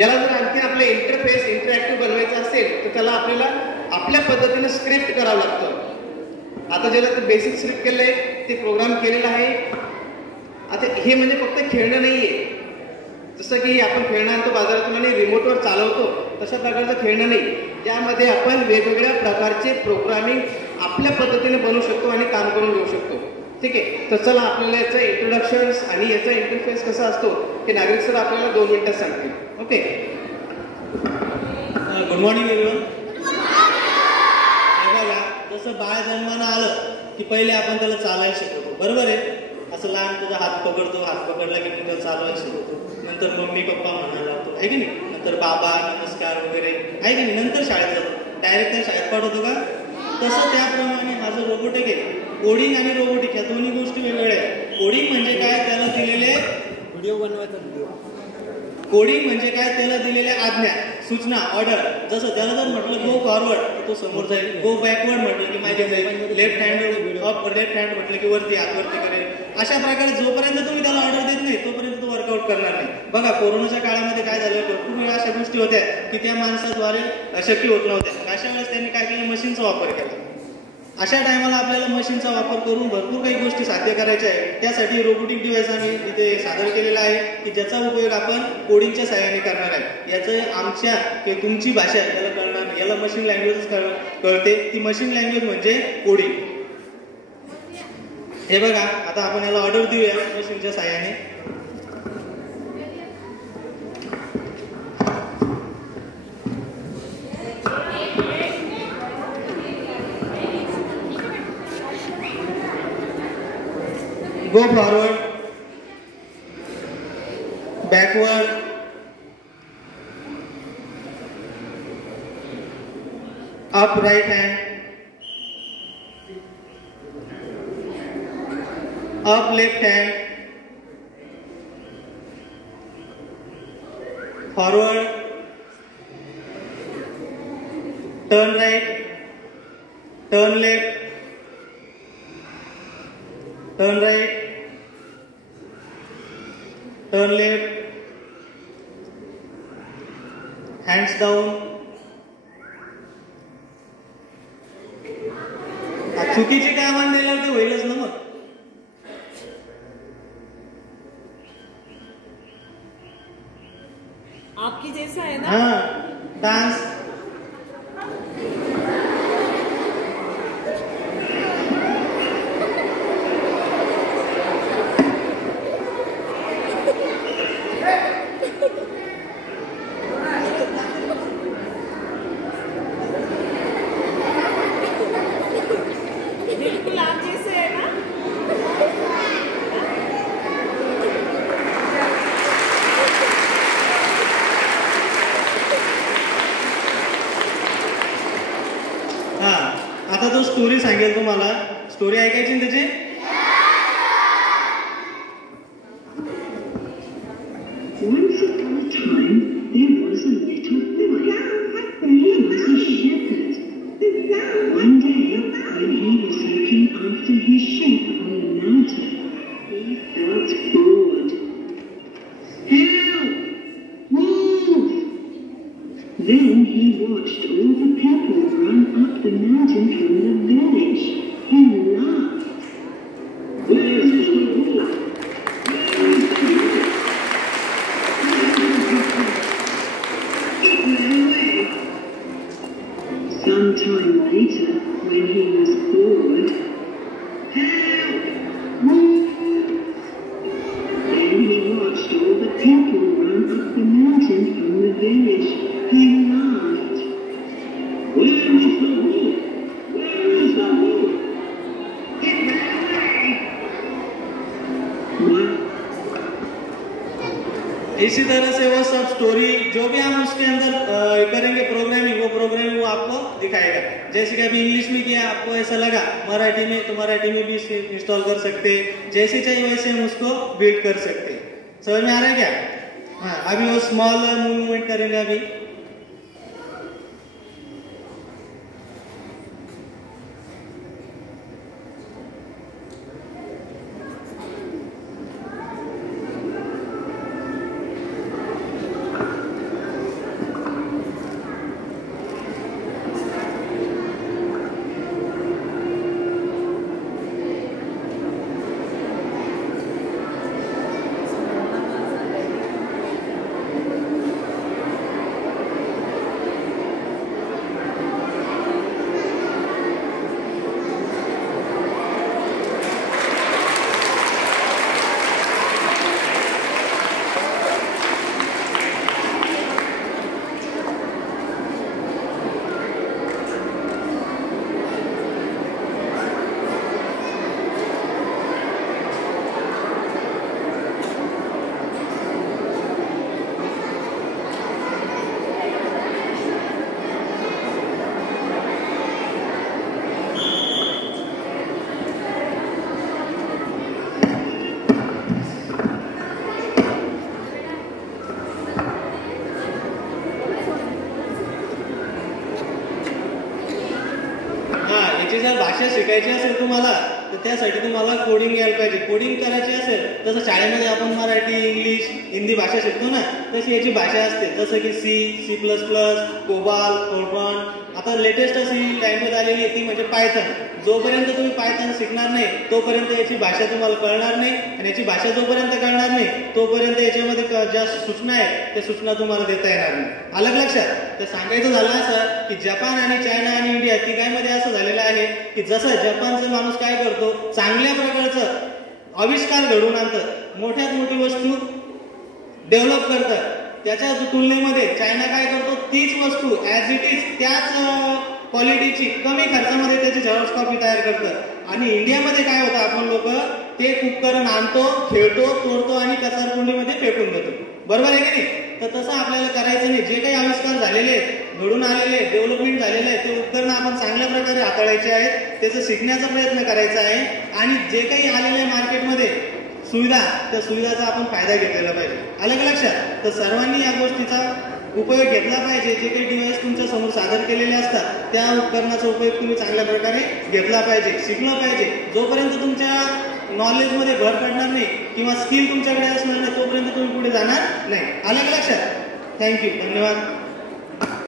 याला जर आणखी आपला इंटरफेस इंटरॅक्टिव्ह बनवायचा असेल तर त्याला आपल्याला आपल्या पद्धतीने स्क्रिप्ट करावं लागतं. आता ज्याला ते बेसिक स्क्रिप्ट केलं आहे ते प्रोग्राम केलेला आहे. आता हे म्हणजे फक्त खेळणं नाही आहे. जसं की आपण खेळणं आणतो बाजारातून आणि रिमोटवर चालवतो तशा प्रकारचं खेळणं नाही. त्यामध्ये आपण वेगवेगळ्या प्रकारचे प्रोग्रामिंग आपल्या पद्धतीने बनवू शकतो आणि काम करून घेऊ शकतो. ठीक आहे. तर चला आपल्याला याचं इंट्रोडक्शन्स आणि याचा इंटरफेस कसा असतो हे नागरिक सर आपल्याला 2 मिनिटात सांगतील. ओके. Good morning everyone. बघा, जसं बाळ जन्मानं आलं की पहिले आपण त्याला चालायला शिकवतो, बरोबर आहे. असं लहान तुझा हात पकडतो, हात पकडला की त्याला चालवायला शिकवतो. नंतर मम्मी पप्पा म्हणायला लागतो, आहे की नाही. नंतर बाबा नमस्कार वगैरे, आहे की नाही. नंतर शाळेत जातो. डायरेक्ट त्या शाळेत पाठवतो का. तसं त्याप्रमाणे हा जो रोबोटिक आहे, कोडिंग आणि रोबोटिक या दोन्ही गोष्टी वेगवेगळ्या आहेत. कोडिंग म्हणजे काय, त्याला दिलेले व्हिडिओ बनवायचा व्हिडिओ. कोडिंग म्हणजे काय, त्याला दिलेल्या आज्ञा, सूचना, ऑर्डर. जसं त्याला जर म्हटलं गो फॉरवर्ड तर तो समोर जाईल, गो बॅकवर्ड म्हटलं की मागे जाईल, लेफ्ट हँड म्हटलं की वरती हात वरती करेल. अशा प्रकारे जोपर्यंत तुम्ही त्याला ऑर्डर देत नाही तोपर्यंत तो वर्कआउट करणार नाही. बघा, कोरोनाच्या काळामध्ये काय झालं, भरपूर वेळा अशा गोष्टी होत्या की त्या माणसाद्वारे शक्य होत नव्हत्या. अशा वेळेस त्यांनी काय केलं, मशीनचा वापर केला. अशा टायमाला आपल्याला मशीनचा वापर करून भरपूर काही गोष्टी साध्य करायच्या आहे. त्यासाठी रोबोटिक डिव्हाइस आम्ही इथे सादर केलेला आहे की ज्याचा उपयोग आपण कोडिंगच्या सहाय्याने करणार आहे. याचं आमच्या किंवा तुमची भाषा याला कळणार नाही. याला मशीन लँग्वेजच कळते. ती मशीन लँग्वेज म्हणजे कोडिंग. हे बघा, आता आपण याला ऑर्डर देऊया मशीनच्या सहाय्याने. Go forward, backward, up right hand, up left hand, forward, turn right, turn left, turn right, turn left, hands down. चुकीचे काय मान दिल्यावर ते होईलच ना मग. आपकी जैसा है ना. हाँ, डांस. बिल्कुल आप जैसे है ना. हा, आता तो स्टोरी सांगेल तुम्हाला. स्टोरी ऐकायची ना त्याची. Once upon a time, there was a little boy. He was a shepherd. One day, when he was looking after his sheep on the mountain, he felt bored. Help! Wolf! Then he watched all the people run up the mountain from the village. He laughed. Where's the wolf? Where is the wolf? Sometime later, when he was bored, help! Then he watched all the people run up the mountain from the village. He laughed. Where is the wolf? Where is the wolf? It ran away. What? इसी तरह से वो सब story जो भी हम उसके अंदर करेंगे programming, वो programming वो आपको दिखाएगा. जैसे कि अभी इंग्लिश में किया, आपको ऐसा लगा मराठी में, तो मराठी में भी इंस्टॉल कर सकते. जैसे चाहिए वैसे हम उसको बिल्ड कर सकते. समझ में आ रहा है क्या. हाँ, अभी वो स्मॉल मूवमेंट करेंगे. अभी अशी जर भाषा शिकायची असेल तुम्हाला तर त्यासाठी तुम्हाला कोडिंग यायला पाहिजे. कोडिंग करायची असेल तसं शाळेमध्ये आपण मराठी, इंग्लिश, हिंदी भाषा शिकतो ना, तशी याची भाषा असते. जसं की C++, कोबाल, फोर्ट्रॉन. आता लेटेस्ट अशी लँग्वेज आलेली आहे ती म्हणजे पायथन. जोपर्यंत तुम्ही पायथन शिकणार नाही तोपर्यंत याची भाषा तुम्हाला कळणार नाही, आणि याची भाषा जोपर्यंत कळणार नाही तोपर्यंत याच्यामध्ये ज्या सूचना आहेत त्या सूचना तुम्हाला देता येणार नाही. आलं लक्षात? तर सांगायचं झालं असं की जपान आणि चायना आणि इंडिया तिघांमध्ये असं झालेलं आहे की जसं जपानचा माणूस काय करतो, चांगल्या प्रकारचं आविष्कार घडवून आणतं, मोठ्यात मोठी वस्तू डेव्हलप करतात. त्याच्या तुलनेमध्ये चायना काय करतो, तीच वस्तू ॲज इट इज त्याच क्वालिटीची कमी खर्चामध्ये त्याची झेरॉक्स कॉपी तयार करतात. आणि इंडियामध्ये काय होतं, आपण लोक ते उपकरण आणतो, खेळतो, तोडतो आणि कचराकुंडीमध्ये फेकून देतो. बरोबर आहे की नाही? तर तसं आपल्याला करायचं नाही. जे काही आविष्कार झालेले घडून आलेले डेव्हलपमेंट झालेले आहे ते उपकरण आपण चांगल्या प्रकारे हाताळायचे आहेत, त्याचं शिकण्याचा प्रयत्न करायचा आहे. आणि जे काही आलेले आहे मार्केटमध्ये सुविधा, त्या सुविधाचा आपण फायदा घेतलेला पाहिजे. आलं का लक्षात? तर सर्वांनी या गोष्टीचा उपयोग घेतला पाहिजे. जे काही डिव्हाइस तुमच्या समोर सादर केलेले असतात त्या उपकरणाचा उपयोग तुम्ही चांगल्या प्रकारे घेतला पाहिजे, शिकलं पाहिजे. जोपर्यंत तुमच्या नॉलेजमध्ये भर पडणार नाही किंवा स्किल तुमच्याकडे असणार नाही तोपर्यंत तुम्ही पुढे जाणार नाही. आलं का लक्षात? थँक्यू, धन्यवाद.